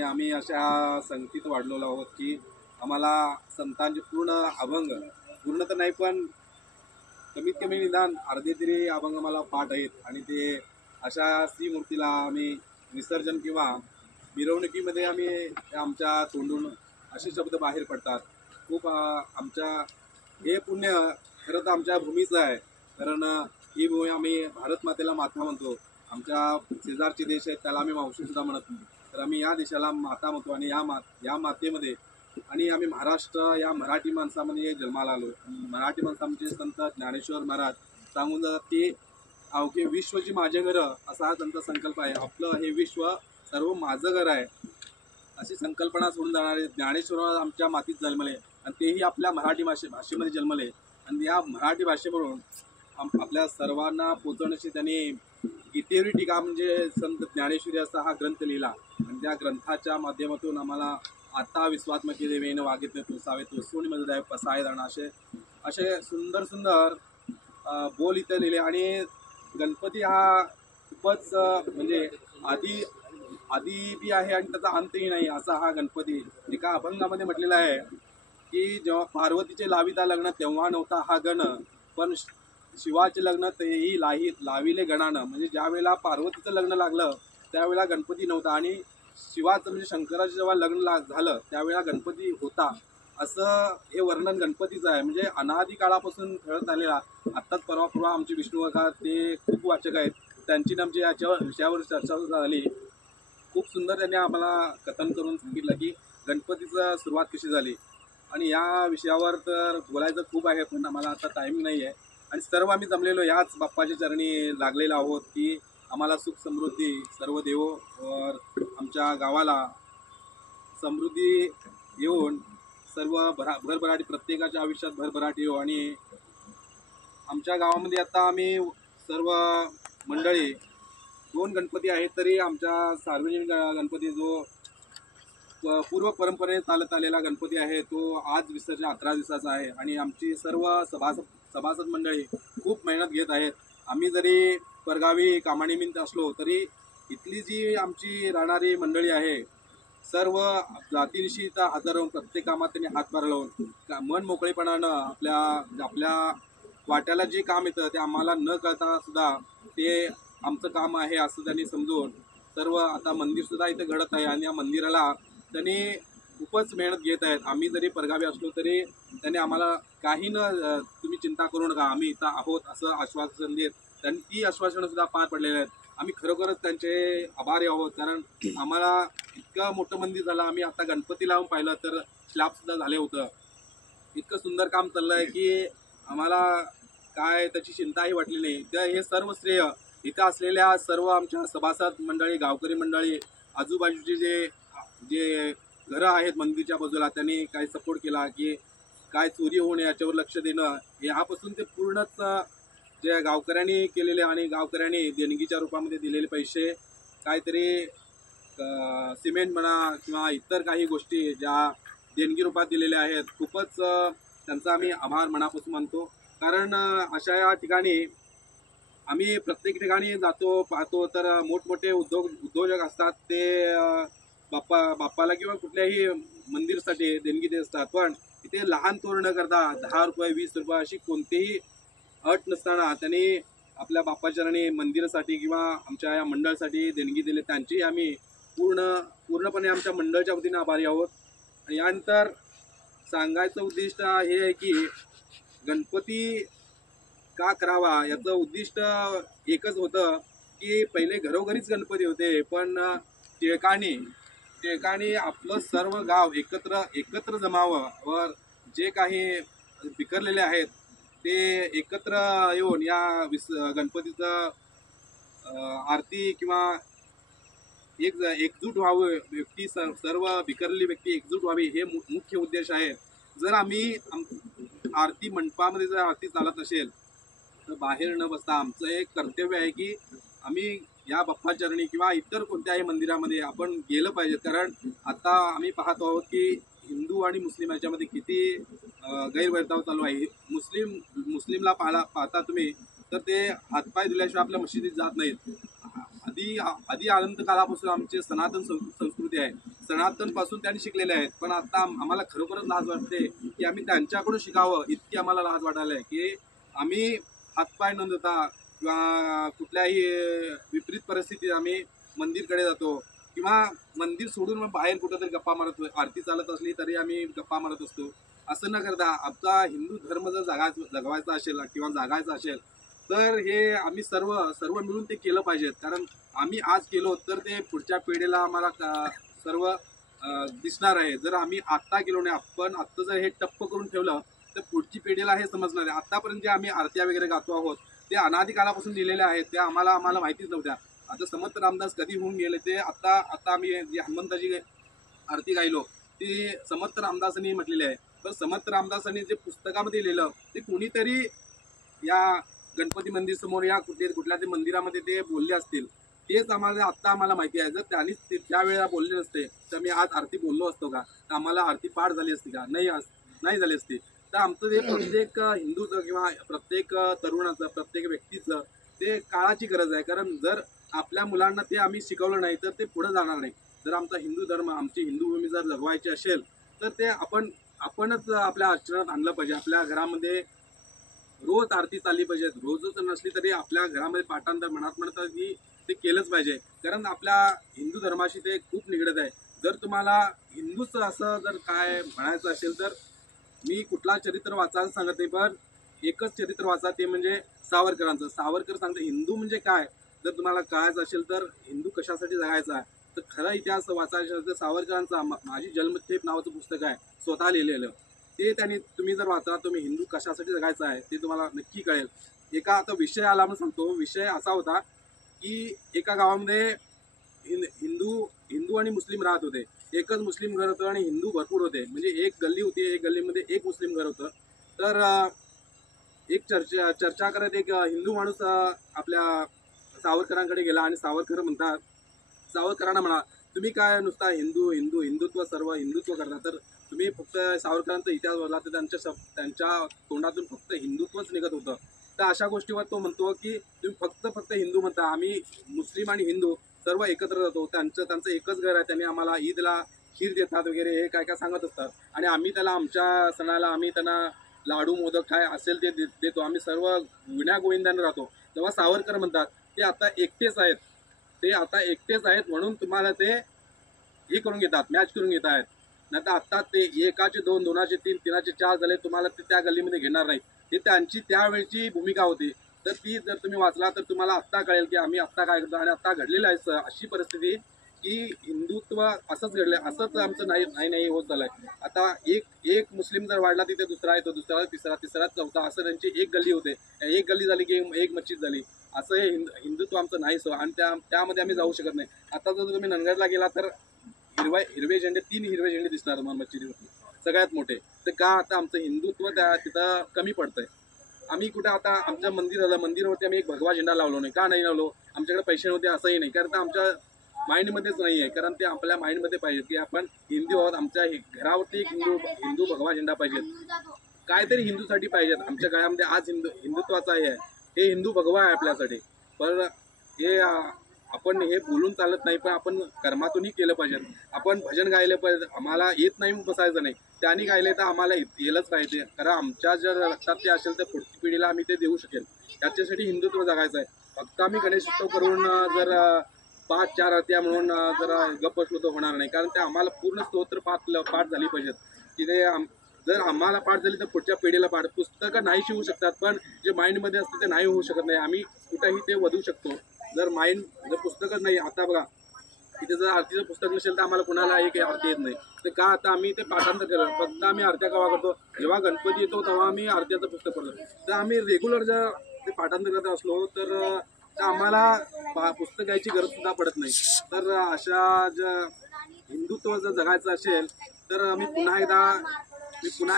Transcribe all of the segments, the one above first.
आणि आम्ही अशा संगतीत वाढलेलो आहोत की आम्हाला संतांचे पूर्ण अभंग, पूर्ण तर नाही पण कमीत कमी निदान अर्धे तरी अभंग मला पाठ आहेत. आणि ते अशा श्रीमूर्तीला आम्ही विसर्जन किंवा मिरवणुकीमध्ये आम्ही आमच्या तोंडून असे शब्द बाहेर पडतात. खूप आमच्या हे पुण्य खरं तर आमच्या भूमीचं आहे. कारण ही भूमी आम्ही भारत मातेला माता म्हणतो. आमच्या शेजारचे देश आहेत त्याला आम्ही मावशीसुद्धा म्हणत नाही, तर आम्ही या देशाला माता म्हणतो. आणि या मातेमध्ये आणि आम्ही महाराष्ट्र या मराठी माणसामध्ये जन्माला आलो. मराठी माणसांचे संत ज्ञानेश्वर महाराज सांगून जातात की अवघे विश्वची माझे घर, असा हा त्यांचा संकल्प आहे. आपलं हे विश्व सर्व माझं घर आहे अशी संकल्पना सोडून जाणारे ज्ञानेश्वर आमच्या मातीत जन्मले आणि तेही आपल्या मराठी भाषेमध्ये जन्मले. आणि या मराठी भाषेवरून आपल्या सर्वांना पोचवण्याची त्यांनी कितीतरी टीका म्हणजे संत ज्ञानेश्वरी असा हा ग्रंथ लिहिला. आणि त्या ग्रंथाच्या माध्यमातून आम्हाला आता विश्वात्मकी देवेन वागितले तोसावे तो सोनीमध्ये जाय पसाय जाणं असे सुंदर सुंदर बोल इथं लिहिले. आणि गणपती हा खूपच म्हणजे आधी बी आहे आणि त्याचा अंतही नाही असा हा गणपती. एका अभंगामध्ये म्हटलेला आहे की जेव्हा पार्वतीचे लाविता लग्न तेव्हा नव्हता हा गण, पण शिवाचे लग्न तेही लाविले गणानं. म्हणजे ज्या वेळेला पार्वतीचं लग्न लागलं त्यावेळेला गणपती नव्हता आणि शिवाचं म्हणजे शंकराचं जेव्हा लग्न झालं त्यावेळेला गणपती होता, असं हे वर्णन गणपतीचं आहे. म्हणजे अनादी काळापासून खेळत आलेला. आत्ताच परवा आमचे विष्णू काका ते खूप वाचक आहेत, त्यांची आमची याच्यावर विषयावर चर्चा झाली. खूप सुंदर त्यांनी आम्हाला कथन करून सांगितलं की गणपतीचं सुरुवात कशी झाली. आणि या विषयावर तर बोलायचं खूप आहे पण आम्हाला आता टायमिंग नाही आहे. आणि सर्व आम्ही जमलेलो याच बाप्पाच्या चरणी लागलेलो आहोत की आम्हाला सुख समृद्धी सर्व देवो वर आमच्या गावाला समृद्धी येऊन सर्व भरभराटी प्रत्येकाच्या आयुष्यात भरभराटी येऊ. आणि आमच्या गावामध्ये आता आम्ही सर्व मंडळी 2 गणपती आहेत, तरी आमच्या सार्वजनिक गणपती जो पूर्व परंपरेने चालत आलेला गणपती आहे तो आज विसर्जन 11 दिवसाचा आहे. आणि आमची सर्व सभासद मंडळी खूप मेहनत घेत आहेत. आम्ही जरी परगावी कामानिमित्त असलो तरी इथली जी आमची राहणारी मंडळी आहे सर्व जातीनिशी हजर राहून प्रत्येक कामात त्यांनी हातभार लावून मन मोकळेपणानं आपल्या वाट्याला जे काम येतं ते आम्हाला न कळता सुद्धा ते आमचं काम आहे असं त्यांनी समजून सर्व आता मंदिरसुद्धा इथं घडत आहे. आणि या मंदिराला त्यांनी खूपच मेहनत घेत आहेत. आम्ही जरी परगावी असलो तरी त्यांनी आम्हाला काही न तुम्ही चिंता करू नका आम्ही इथं आहोत असं आश्वासन देत त्यांनी ती आश्वासनंसुद्धा पार पडलेली आहेत. आम्ही खरोखरच त्यांचे आभारी आहोत. कारण आम्हाला इतकं मोठं मंदिर झालं. आम्ही आता गणपती लावून पाहिलं तर स्लॅबसुद्धा झाले होतं. इतकं सुंदर काम चाललं आहे की आम्हाला काय त्याची चिंताही वाटली नाही. तर हे सर्व श्रेय इथं असलेल्या सर्व आमच्या सभासद मंडळी, गावकरी मंडळी, आजूबाजूचे जे घरं आहेत मंदिरच्या बाजूला त्यांनी काय सपोर्ट केला की काय चोरी होऊ नये याच्यावर लक्ष देणं, ह्यापासून ते पूर्णच जे गावकऱ्यांनी केलेले आणि गावकऱ्यांनी देणगीच्या रूपामध्ये दिलेले पैसे काहीतरी सिमेंट म्हणा किंवा इतर काही गोष्टी ज्या देणगी रूपात दिलेल्या आहेत, खूपच त्यांचा आम्ही आभार मनापासून मानतो. कारण अशा या ठिकाणी आम्ही प्रत्येक ठिकाणी जातो पाहतो तर मोठमोठे उद्योजक असतात ते बाप्पाला किंवा कुठल्याही मंदिरसाठी देणगी देत असतात. पण इथे लहान तोर न करता 10 रुपये 20 रुपये अशी कोणतेही अट नसताना त्यांनी आपल्या बाप्पाचरणी मंदिरासाठी किंवा आमच्या या मंडळासाठी देणगी दिली. त्यांची आम्ही पूर्णपणे आमच्या मंडळाच्या वतीने आभारी आहोत. आणि यानंतर सांगायचं उद्दिष्ट हे आहे की गणपती का करावा याचं उद्दिष्ट एकच होतं की पहिले घरोघरीच गणपती होते, पण टिळकांनी आपलं सर्व गाव एकत्र जमावं व जे काही बिखरलेले आहेत ते एकत्र येऊन या गणपतीचं आरती किंवा एकजूट व्हावं, व्यक्ती सर्व बिखरलेली व्यक्ती एकजूट व्हावी हे मुख्य उद्देश आहे. जर आम्ही आरती मंडपामध्ये जर आरती चालत असेल तर बाहेर न बसता आमचं एक कर्तव्य आहे की आम्ही या बाप्पाचरणी किंवा इतर कोणत्याही मंदिरामध्ये आपण गेलं पाहिजे. कारण आता आम्ही पाहतो आहोत की हिंदू आणि मुस्लिम याच्यामध्ये किती गैरवर्ताव चालू आहे. मुस्लिमला पाहता तुम्ही तर ते हातपाय धुल्याशिवाय आपल्या मशिदीत जात नाहीत. आधी अनंत काळापासून आमची सनातन संस्कृती आहे. सनातन पासून त्यांनी शिकलेले आहेत, पण आता आम्हाला खरोखरच लाज वाटते की आम्ही त्यांच्याकडून शिकावं. इतकी आम्हाला लाज वाटायला आहे की आम्ही हातपाय न धुता किंवा कुठल्याही विपरीत परिस्थितीत आम्ही मंदिरकडे जातो किंवा मंदिर सोडून मग बाहेर कुठेतरी गप्पा मारतो. आरती चालत असली तरी आम्ही गप्पा मारत असतो. असं न करता आपला हिंदू धर्म जर जगवायचा असेल किंवा जागायचा असेल तर हे आम्ही सर्व सर्व मिळून ते केलं पाहिजेत. कारण आम्ही आज केलो तर ते पुढच्या पिढीला आम्हाला सर्व दिसणार आहे. जर आम्ही आत्ता केलो नाही, आपण आत्ता जर हे टप्प करून ठेवलं तर पुढची पिढीला हे समजणार आहे. आतापर्यंत जे आम्ही आरत्या वगैरे गातो आहोत ते अनादी काळापासून दिलेले आहेत, ते आम्हाला माहितीच नव्हत्या. आता समर्थ रामदास कधी होऊन गेले ते आता आम्ही जी हनुमंताची आरती गायलो ती समर्थ रामदासांनी म्हटलेली आहे. पण समर्थ रामदासांनी जे पुस्तकामध्ये लिहिलं ते कोणीतरी या गणपती मंदिर समोर या कुठल्या ते मंदिरामध्ये ते बोलले असतील. तेच आम्हाला माहिती आहे. जर त्यांनीच त्यावेळेला बोलले नसते तर मी आज आरती बोललो असतो का? तर आम्हाला आरती पाठ झाली असती का? नाही झाली असती. तर आमचं जे प्रत्येक हिंदूचं किंवा प्रत्येक तरुणाचं प्रत्येक व्यक्तीचं ते काळाची गरज आहे. कारण जर आपल्या मुलांना ते आम्ही शिकवलं नाही तर ते पुढे जाणार नाही. जर आमचा हिंदू धर्म आमची हिंदू भूमी जर जगवायची असेल तर ते आपणच आपल्या आचरणात आणलं पाहिजे. आपल्या घरामध्ये रोज आरती चालली पाहिजे. रोजच नसली तरी आपल्या घरामध्ये पाठांतर म्हणतात की ते केलंच पाहिजे. कारण आपल्या हिंदू धर्माशी ते खूप निगडीत आहे. जर तुम्हाला हिंदूच असं जर काय म्हणायचं असेल तर मी कुठला चरित्र वाचायला सांगत नाही, पण एकच चरित्र वाचा, ते म्हणजे सावरकरांचं. सावरकर सांगते हिंदू म्हणजे काय. जर तुम्हाला कळायचं असेल तर हिंदू कशासाठी जगायचा आहे तर खरा इतिहास वाचायचा असेल तर सावरकरांचा माझी जन्मठेप नावाचं पुस्तक आहे, स्वतः लिहिलेलं. ते त्यांनी तुम्ही जर वाचला तुम्ही हिंदू कशासाठी जगायचा आहे ते तुम्हाला नक्की कळेल. एका आता विषय आला म्हणून सांगतो. विषय असा होता की एका गावामध्ये हिंदू आणि मुस्लिम राहत होते. एकच मुस्लिम घर होतं आणि हिंदू भरपूर होते. म्हणजे एक गल्ली होती, एक गल्लीमध्ये एक मुस्लिम घर होतं. तर एक चर्चा करत एक हिंदू माणूस आपल्या सावरकरांकडे गेला आणि सावरकरांना म्हणा तुम्ही काय नुसता हिंदुत्व सर्व हिंदुत्व करता, तर तुम्ही फक्त सावरकरांचा इतिहास बोलला तर त्यांच्या तोंडातून फक्त हिंदुत्वच निघत होतं. तर अशा गोष्टीवर तो म्हणतो की तुम्ही फक्त हिंदू म्हणता, आम्ही मुस्लिम आणि हिंदू सर्व एकत्र जातो. त्यांचं एकच घर आहे. त्यांनी आम्हाला ईदला खीर देतात वगैरे हे काय सांगत असतात आणि आम्ही त्याला आमच्या सणाला आम्ही त्यांना लाडू मोदक काय असेल ते देतो. आम्ही सर्व विना गोविंदाने राहतो. तेव्हा सावरकर म्हणतात ते आता एकटेच आहेत म्हणून तुम्हाला ते हे करून घेतात, मॅच करून घेत आहेत. नाही तर आता ते एकाचे दोन, दोनाचे तीन, तीनाचे चार झाले, तुम्हाला ते त्या गल्लीमध्ये घेणार नाही. ही त्यांची त्यावेळची भूमिका होती. तर ती जर तुम्ही वाचला तर तुम्हाला आत्ता कळेल की आम्ही आत्ता काय करतो. आणि आत्ता घडलेलं आहे अशी परिस्थिती की हिंदुत्व असंच घडलंय, असंच आमचं नाही होत झालंय. आता एक मुस्लिम जर वाढला तिथे दुसरा आहे, तो दुसरा, तिसरा चौथा, असं त्यांची एक गल्ली होते. एक गल्ली झाली की एक मस्जिद झाली. असं हे हिंदुत्व आमचं नाहीच. आणि त्यामध्ये आम्ही जाऊ शकत नाही. आता जर तुम्ही नंदगडला गेला तर हिरवे झेंडे, 3 हिरवे झेंडे दिसणार तुम्हाला मस्जिदीवरती, सगळ्यात मोठे. तर का आता आमचं हिंदुत्व तिथं कमी पडतंय. आम्ही कुठे आता आमच्या मंदिरावरती आम्ही एक भगवा झेंडा लावलो नाही. का नाही लावलो? आमच्याकडे पैसे नव्हते असंही नाही, कारण आमच्या माइंडमध्येच नाही आहे. कारण ते आपल्या माइंडमध्ये पाहिजे की आपण हिंदू आहोत. आमच्या घरावरती एक हिंदू भगवा झेंडा पाहिजे, काहीतरी हिंदूसाठी पाहिजेत. आमच्या गळ्यामध्ये आज हिंदुत्वाचा आहे, हे हिंदू भगवा आहे आपल्यासाठी. पण हे आपण हे बोलून चालत नाही, पण आपण कर्मातूनही केलं पाहिजे. आपण भजन गायलं पाहिजे. आम्हाला येत नाही बसायचं नाही, त्यांनी गायले तर आम्हाला येलच पाहिजे. कारण आमच्या जर लक्षात ते असेल तर पुढची पिढीला आम्ही ते देऊ शकेल. त्याच्यासाठी हिंदुत्व जगायचं आहे. फक्त आम्ही गणेशोत्सव करून जर 5-4 आरत्या म्हणून जर गप्प बसलो तर होणार नाही. कारण ते आम्हाला पूर्ण स्तोत्र पाठ झाली पाहिजेत की ते जर आम्हाला पाठ झाली तर पुढच्या पिढीला पाठ. पुस्तकं नाही शिवू शकतात, पण जे माइंडमध्ये असतं ते नाही होऊ शकत नाही. आम्ही कुठेही ते वधू शकतो. जर पुस्तकच नाही, आता बघा तिथे जर आरतीचं पुस्तक नसेल तर आम्हाला कुणाला एक आरती येत नाही. तर का आता आम्ही ते पाठांतर केलं. फक्त आम्ही आरत्या केव्हा करतो? जेव्हा गणपती येतो तेव्हा आम्ही आरत्याचं पुस्तक पडतो. तर आम्ही रेग्युलर जर ते पाठांतर करत असलो तर आम्हाला पुस्तक घ्यायची गरज सुद्धा पडत नाही. तर अशा जर हिंदुत्व जर जगायचं असेल तर मी पुन्हा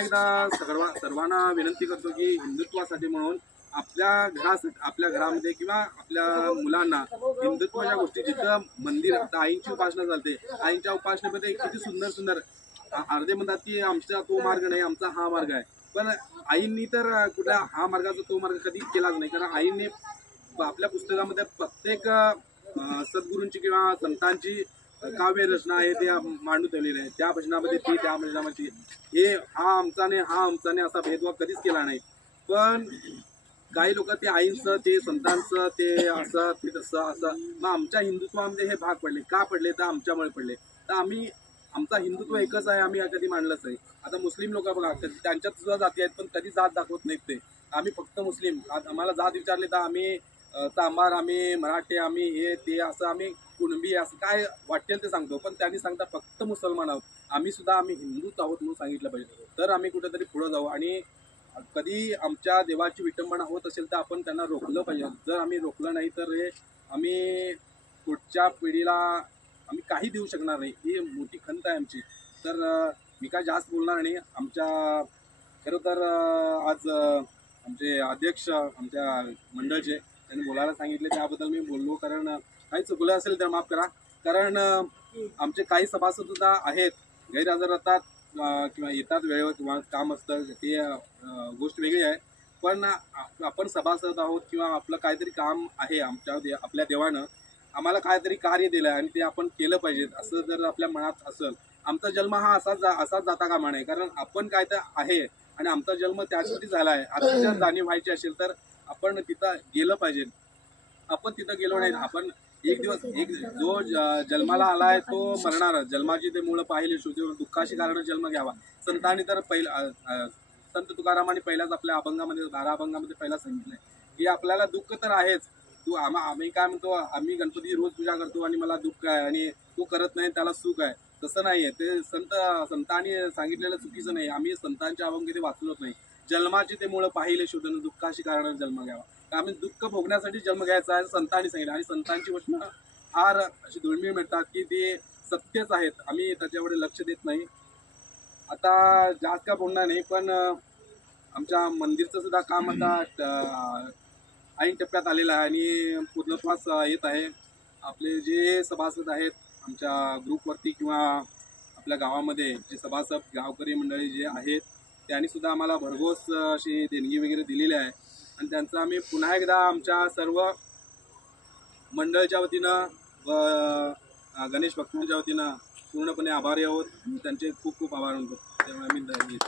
एकदा सर्वांना विनंती करतो की हिंदुत्वासाठी म्हणून आपल्या घरामध्ये किंवा आपल्या मुलांना हिंदुत्वाच्या गोष्टी, जिथं मंदिर, आता आईंची उपासना चालते, आईंच्या उपासनेमध्ये किती सुंदर अर्धे म्हणतात की आमचा तो मार्ग नाही, आमचा हा मार्ग आहे. पण आईंनी तर कुठल्या हा मार्गाचा तो मार्ग कधी केलाच नाही. कारण आईंनी आपल्या पुस्तकामध्ये प्रत्येक सद्गुरूंची किंवा संतांची काव्य रचना आहे ते मांडून ठेवलेले आहे. त्या भजनामध्ये ती, त्या भजनामध्ये ती. हे हा आमचाने असा भेदभाव कधीच केला नाही. पण काही लोक ते आईंचं, ते संतांचं, ते असं ते तसं असं, मग आमच्या हिंदुत्वामध्ये हे भाग पडले. का पडले? तर आमच्यामुळे पडले. तर आमचा हिंदुत्व एकच आहे, आम्ही कधी मांडलंच आहे. आता मुस्लिम लोक बघा, त्यांच्यात सुद्धा जाती आहेत, पण कधी जात दाखवत नाहीत ते. आम्ही फक्त मुस्लिम. आम्हाला जात विचारले तर आम्ही चांभार, आम्ही मराठे, आम्ही हे ते असं, आम्ही कुणबी, असं काय वाटेल ते सांगतो. पण त्यांनी सांगता फक्त मुसलमान आहोत. आम्ही हिंदूच आहोत म्हणून सांगितलं पाहिजे, तर आम्ही कुठेतरी पुढे जाऊ. आणि कधी आमच्या देवाची विटंबना होत असेल तर आपण त्यांना रोखलं पाहिजे. जर आम्ही रोखलं नाही तर हे आम्ही पुढच्या पिढीला आम्ही काही देऊ शकणार नाही. ही मोठी खंत आहे आमची. तर मी काय जास्त बोलणार नाही. खरं तर आज आमचे अध्यक्ष आमच्या मंडळचे त्यांनी बोलायला सांगितले, त्याबद्दल मी बोललो. कारण काही चुकलं असेल तर माफ करा. कारण आमचे काही सभासद सुद्धा आहेत, गैरहजर राहतात किंवा येतात वेळेवर, किंवा काम असतं, ते गोष्ट वेगळी आहे. पण आपण सभासद आहोत किंवा आपलं काहीतरी काम आहे, आपल्या देवानं आम्हाला काहीतरी कार्य दिलं आहे आणि ते आपण केलं पाहिजे, असं जर आपल्या मनात असेल. आमचा जन्म हा असाच जाता कामा नये. कारण आपण काय तर आहे आणि आमचा जन्म त्यासाठी झाला आहे. आता जर जाणीव व्हायची असेल तर आपण तिथं गेलं पाहिजे. आपण तिथं गेलो नाही. आपण एक दिवस जो जन्माला आलाय तो मरणार. जन्माची ते मुळं पाहिले शोधून दुःखाशी कारण जन्म घ्यावा. संतांनी तर संत तुकारामांनी पहिल्याच आपल्या अभंगामध्ये, 12 अभंगामध्ये पहिला सांगितलंय की आपल्याला दुःख तर आहेच. आम्ही काय म्हणतो, आम्ही गणपती रोज पूजा करतो आणि मला दुःख आहे, आणि तो करत नाही त्याला सुख आहे. तसं नाहीये. ते संतांनी सांगितलेलं चुकीचं नाही. आम्ही संतांच्या अभंग वाचलोच नाही. जन्माची ते मुळं पाहिले शोधून दुःखाशी कारण जन्म घ्यावा. आम्ही दुःख भोगण्यासाठी जन्म घ्यायचा आहे, संतांनी सांगितलं. आणि संतांची वचनं फार अशी दुर्मिळ मिळतात की ते सत्यच आहेत. आम्ही त्याच्याकडे लक्ष देत नाही. आता जास्त का बोलणार नाही, पण आमच्या मंदिरचं सुद्धा काम आता ऐन टप्प्यात आलेलं आहे आणि पूर्णत्वास येत आहे. आपले जे सभासद आहेत आमच्या ग्रुपवरती किंवा आपल्या गावामध्ये जे सभासद गावकरी मंडळी जे आहेत, त्यांनी सुद्धा आम्हाला भरघोस अशी देणगी वगैरे दिलेली आहे. आणि त्यांचं आम्ही पुन्हा एकदा आमच्या सर्व मंडळाच्या वतीनं व गणेश भक्तांच्या वतीनं पूर्णपणे आभारी आहोत. त्यांचे खूप खूप आभार मानतो. त्यामुळे आम्ही